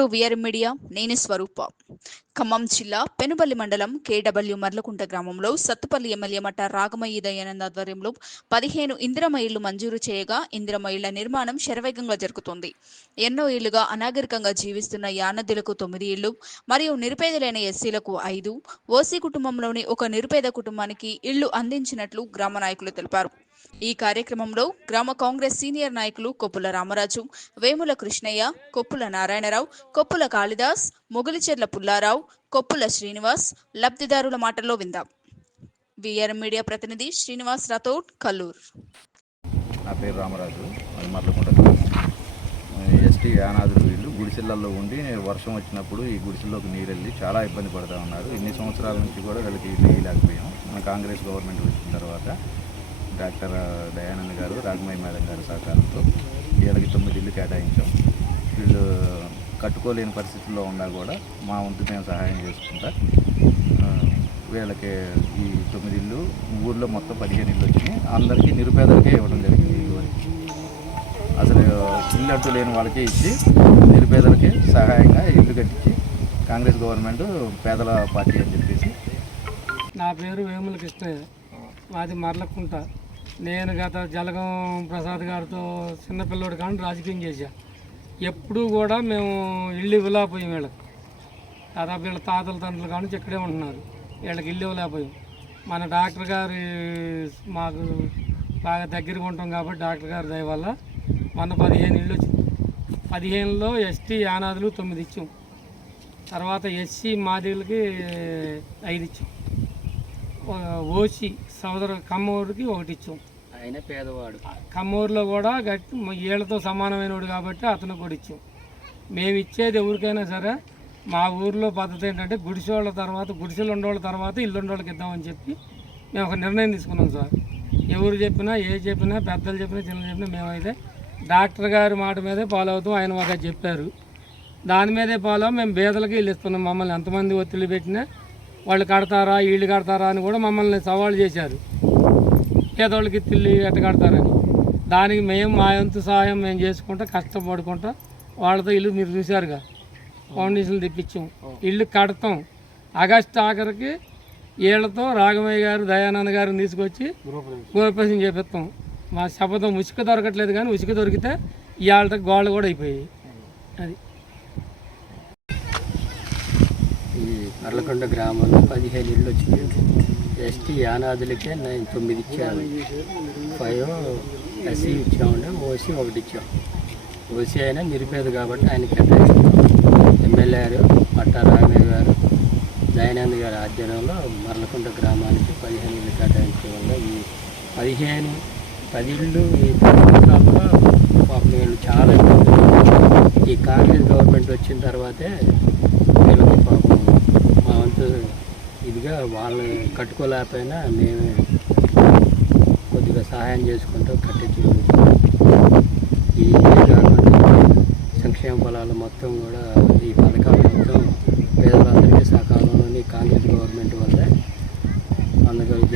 To VR media నేను స్వరూప. ఖమ్మం జిల్లా పెనుబల్లి మండలం కేడబ్ల్యూ మర్లకుంట గ్రామంలో సత్తుపల్లి ఎమ్మెల్యే మఠ రాగమయ్య దయానంద్ ఆధ్వర్యంలో పదిహేను ఇందిరమ ఇళ్ళు మంజూరు చేయగా ఇందిరమ ఇళ్ళ నిర్మాణం శరవేగంగా జరుగుతుంది. ఎన్నో ఏళ్ళుగా అనాగరికంగా జీవిస్తున్న యానద్దులకు తొమ్మిది ఇళ్ళు మరియు నిరుపేదలైన ఎస్సీలకు ఐదు ఓసీ కుటుంబంలోని ఒక నిరుపేద కుటుంబానికి ఇళ్ళు అందించినట్లు గ్రామ నాయకులు తెలిపారు. ఈ కార్యక్రమంలో గ్రామ కాంగ్రెస్ సీనియర్ నాయకులు కొప్పుల రామరాజు వేముల కృష్ణయ్య కొప్పుల నారాయణరావు కొప్పుల కాళిదాస్ మొగులిచెర్ల పుల్లారావు కొప్పుల శ్రీనివాస్ లబ్ధిదారుల మాటల్లో విందాం. విఆర్ మీడియా ప్రతినిధి శ్రీనివాస్ రాథోడ్ కల్లూర్. నా పేరు రామరాజు ఎస్టీ యానాదులు వీళ్ళు గుడిసెళ్ళల్లో ఉండి వర్షం వచ్చినప్పుడు ఈ గుడిసెల్లోకి నీరు వెళ్ళి చాలా ఇబ్బంది పడుతూ ఉన్నారు. ఇన్ని సంవత్సరాల నుంచి కూడా వీళ్ళకి నీళ్ళు మన కాంగ్రెస్ గవర్నమెంట్ వచ్చిన తర్వాత డాక్టర్ దయానంద్ గారు రాగమయ్య మేడం గారి సహకారంతో వీళ్ళకి తొమ్మిది ఇల్లు కేటాయించాం. వీళ్ళు కట్టుకోలేని పరిస్థితుల్లో ఉన్నా కూడా మా వంతు మేము సహాయం చేసుకుంటా వీళ్ళకి ఈ తొమ్మిది ఇల్లు ఊళ్ళో మొత్తం పదిహేను ఇల్లు వచ్చినాయి. అందరికీ నిరుపేదలకే ఇవ్వడం జరిగింది అసలు ఇల్లు అంటూ లేని వాళ్ళకే ఇచ్చి నిరుపేదలకి సహాయంగా ఇల్లు కట్టించి కాంగ్రెస్ గవర్నమెంట్ పేదల పార్టీ అని చెప్పేసి. నా పేరు వేముల కృష్ణయ్య మాది మర్లకుంట నేను గత జలగం ప్రసాద్ గారితో చిన్నపిల్లడు కానీ రాజకీయం చేశా. ఎప్పుడూ కూడా మేము ఇల్లు ఇవ్వలేకపోయాం వీళ్ళకి. దాదాపు వీళ్ళ తాతల తండ్రులు కానీ ఇక్కడే ఉంటున్నారు. వీళ్ళకి ఇల్లు ఇవ్వలేకపోయాం. మన డాక్టర్ గారి మాకు బాగా దగ్గరగా ఉంటాం కాబట్టి డాక్టర్ గారి దయ వల్ల మొన్న పదిహేను ఇల్లు వచ్చింది. పదిహేనులో ఎస్టీ యానాదులు తొమ్మిది ఇచ్చాం. తర్వాత ఎస్సీ మాదిలకి ఐదు ఇచ్చాం. ఓసి సోదరు కమ్మూరుకి ఒకటి ఇచ్చాం. ఆయన పేదవాడు. కమ్మూరులో కూడా గట్టి వీళ్ళతో సమానమైనవాడు కాబట్టి అతను కూడా ఇచ్చాం మేము ఇచ్చేది ఎవరికైనా సరే మా ఊర్లో పద్ధతి ఏంటంటే గుడిసెళ్ళ తర్వాత గుడిసెలు ఉండేవాళ్ళ తర్వాత ఇల్లు ఉండేవాళ్ళకి ఇద్దామని చెప్పి మేము ఒక నిర్ణయం తీసుకున్నాం సార్. ఎవరు చెప్పినా ఏ చెప్పినా పెద్దలు చెప్పినా చిన్నలు చెప్పినా మేమైతే డాక్టర్ గారి మాట మీదే ఫాలో అవుతాం ఆయన మాకు చెప్పారు. దాని మీదే ఫాలో మేము బేదలకి ఇల్లు ఇస్తున్నాం మమ్మల్ని ఎంతమంది ఒత్తిడి పెట్టినా వాళ్ళు కడతారా వీళ్ళు కడతారా అని కూడా మమ్మల్ని సవాల్ చేశారు. పేదోళ్ళకి తిల్లి ఎట్టగడతారని దానికి మేము మా వంతు సహాయం మేము చేసుకుంటా కష్టపడుకుంటా వాళ్ళతో ఇల్లు మీరు చూశారుగా. ఫౌండేషన్లు తెప్పించాం. ఇల్లు కడతాం. ఆగస్ట్ ఆఖరికి వీళ్ళతో రాఘమయ్య గారు దయానంద్ గారిని తీసుకొచ్చి గృహప్రవేశం చేపిస్తాం. మా శపథం ఉసుక దొరకట్లేదు కానీ ఉసుక దొరికితే ఇవాళ గోళ్ళు కూడా అయిపోయాయి. అది. ఈ అర్లకొండ గ్రామంలో పదిహేను ఇళ్ళు వచ్చింది ఎస్టీ యానాదులకే నేను తొమ్మిది ఇచ్చాను. ఫైవ్ ఎస్సీ ఇచ్చామండి ఓసీ ఒకటి ఇచ్చాం. ఓసీ అయినా నిరుపేద కాబట్టి ఆయన కేటాయించాం ఎమ్మెల్యే గారు పట్టా రామయ్య గారు దయానంద్ గారి ఆధ్వర్యంలో మర్లకొండ గ్రామానికి పదిహేను ఇళ్ళు కేటాయించడం వల్ల ఈ పదిహేను పది ఇళ్ళు ఈ పాపం వీళ్ళు చాలా ఈ కాంగ్రెస్ గవర్నమెంట్ వచ్చిన తర్వాతే వీళ్ళకి పాపం వాళ్ళు కట్టుకోలేకపోయినా మేమే కొద్దిగా సహాయం చేసుకుంటూ కట్టించు ఈ సంక్షేమ ఫలాలు మొత్తం కూడా ఈ పథకాలు మొత్తం పేదలందరికీ సకాలంలోని కాంగ్రెస్ గవర్నమెంట్ వల్లే అందుకని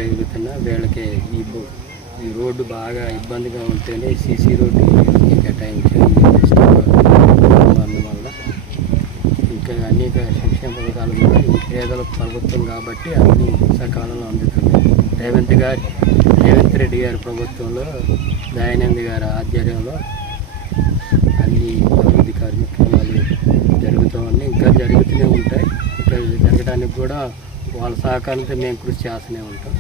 వీళ్ళకి ఈ ఈ రోడ్డు బాగా ఇబ్బందిగా ఉంటేనే సీసీ రోడ్డు వీళ్ళకి కేటాయించి అందువల్ల ఇంకా అనేక సంక్షేమ పథకాలు ఉన్నాయి. పేదల ప్రభుత్వం కాబట్టి అన్ని సకాలంలో అందుతుంది. రేవంత్ గారి రేవంత్ రెడ్డి గారి ప్రభుత్వంలో దయానంద్ గారి ఆధ్వర్యంలో అన్ని అభివృద్ధి కార్యక్రమాలు జరుగుతూ ఉన్నాయి. ఇంకా జరుగుతూనే ఉంటాయి. ఇంకా జరగడానికి కూడా వాళ్ళ సహకారంతో మేము కృషి చేస్తూనే ఉంటాం.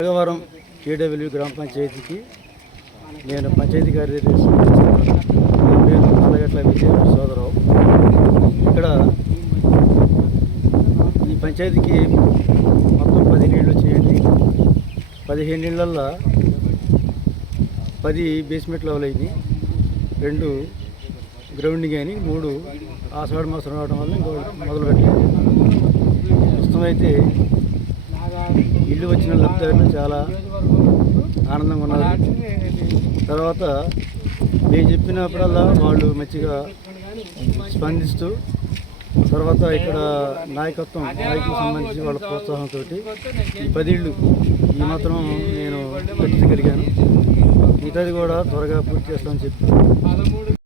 భగవరం కేడబ్ల్యూ గ్రామ పంచాయతీకి నేను పంచాయతీ కార్యదర్శి నా పేరు నల్లగట్ల విజయ సోదరావు ఇక్కడ ఈ పంచాయతీకి మొత్తం పది నీళ్ళు వచ్చాయండి. పదిహేను నీళ్ళల్లో పది బేస్మెంట్ లెవెల్ అయింది రెండు గ్రౌండింగ్ కానీ మూడు ఆషాఢ మాసం రావడం వల్ల ఇంకో మొదలుపెట్టాను ప్రస్తుతం అయితే ఇల్లు వచ్చిన లబ్ధిదారులు చాలా ఆనందంగా ఉన్నారు. తర్వాత నేను చెప్పినప్పుడల్లా వాళ్ళు మంచిగా స్పందిస్తూ తర్వాత ఇక్కడ నాయకత్వం నాయకులకు సంబంధించి వాళ్ళ ప్రోత్సాహంతో ఈ పదిళ్ళు ఈ మాత్రం నేను పెట్టగలిగాను. మిగతాది కూడా త్వరగా పూర్తి చేస్తామని చెప్పి